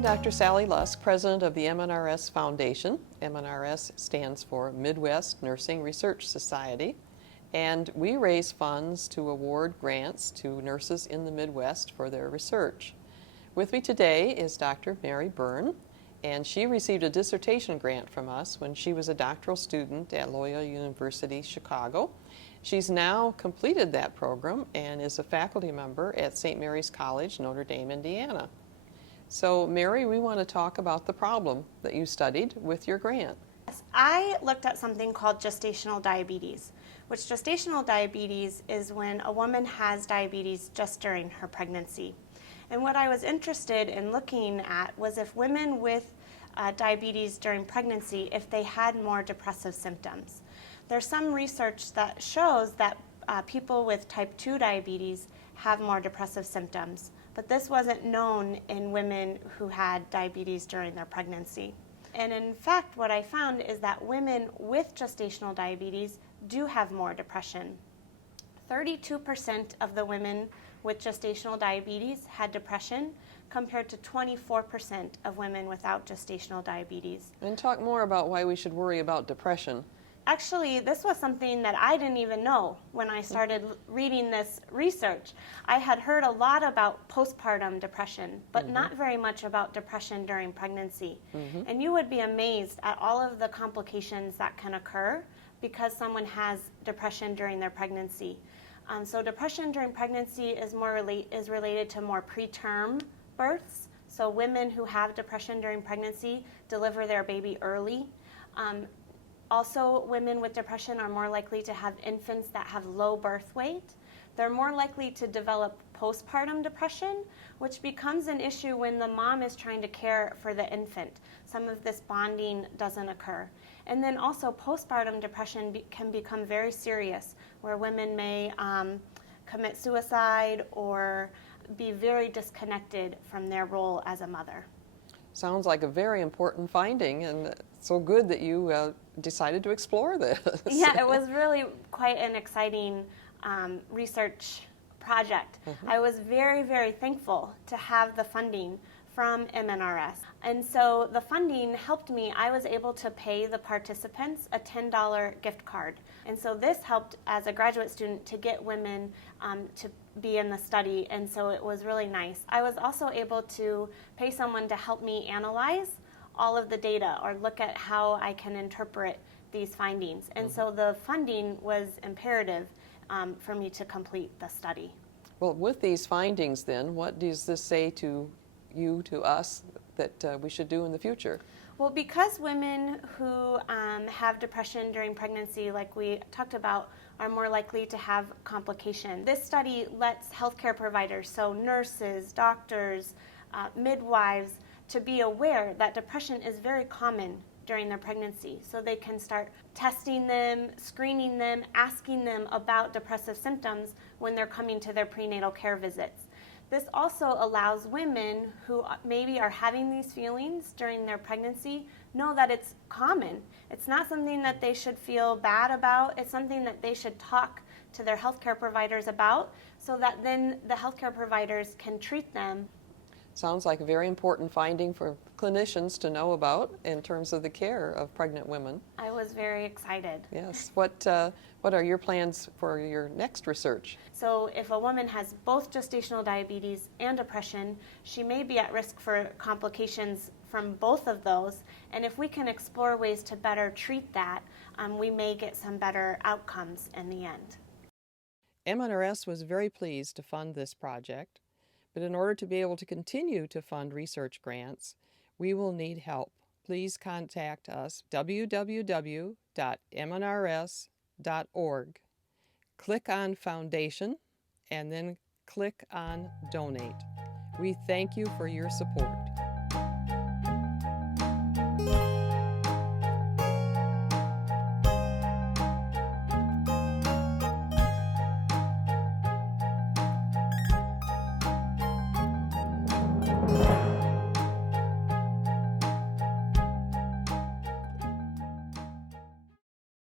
I'm Dr. Sally Lusk, president of the MNRS Foundation. MNRS stands for Midwest Nursing Research Society, and we raise funds to award grants to nurses in the Midwest for their research. With me today is Dr. Mary Byrn, and she received a dissertation grant from us when she was a doctoral student at Loyola University, Chicago. She's now completed that program and is a faculty member at St. Mary's College, Notre Dame, Indiana. So, Mary, we want to talk about the problem that you studied with your grant. I looked at something called gestational diabetes, which gestational diabetes is when a woman has diabetes just during her pregnancy. And what I was interested in looking at was if women with diabetes during pregnancy, if they had more depressive symptoms. There's some research that shows that people with type 2 diabetes have more depressive symptoms, but this wasn't known in women who had diabetes during their pregnancy. And in fact, what I found is that women with gestational diabetes do have more depression. 32% of the women with gestational diabetes had depression, compared to 24% of women without gestational diabetes. And talk more about why we should worry about depression. Actually, this was something that I didn't even know when I started reading this research. I had heard a lot about postpartum depression, but not very much about depression during pregnancy. And you would be amazed at all of the complications that can occur because someone has depression during their pregnancy. So depression during pregnancy is related to more preterm births. So women who have depression during pregnancy deliver their baby early. Also, women with depression are more likely to have infants that have low birth weight. They're more likely to develop postpartum depression, which becomes an issue when the mom is trying to care for the infant. Some of this bonding doesn't occur. And then also postpartum depression can become very serious, where women may commit suicide or be very disconnected from their role as a mother. Sounds like a very important finding, and so good that you decided to explore this. Yeah, it was really quite an exciting research project. I was very, very thankful to have the funding from MNRS. And so the funding helped me. I was able to pay the participants a $10 gift card. And so this helped as a graduate student to get women to be in the study, and so it was really nice. I was also able to pay someone to help me analyze all of the data or look at how I can interpret these findings. And so the funding was imperative for me to complete the study. Well, with these findings then, what does this say to you, to us, that we should do in the future? Well, because women who have depression during pregnancy, like we talked about, are more likely to have complications. This study lets healthcare providers, so nurses, doctors, midwives, to be aware that depression is very common during their pregnancy. So they can start testing them, screening them, asking them about depressive symptoms when they're coming to their prenatal care visits. This also allows women who maybe are having these feelings during their pregnancy know that it's common. It's not something that they should feel bad about. It's something that they should talk to their healthcare providers about so that then the healthcare providers can treat them. Sounds like a very important finding for clinicians to know about in terms of the care of pregnant women. I was very excited. Yes. What are your plans for your next research? So if a woman has both gestational diabetes and depression, she may be at risk for complications from both of those. And if we can explore ways to better treat that, we may get some better outcomes in the end. MNRS was very pleased to fund this project, but in order to be able to continue to fund research grants, we will need help. Please contact us, www.mnrs.org. Click on Foundation, and then click on Donate. We thank you for your support.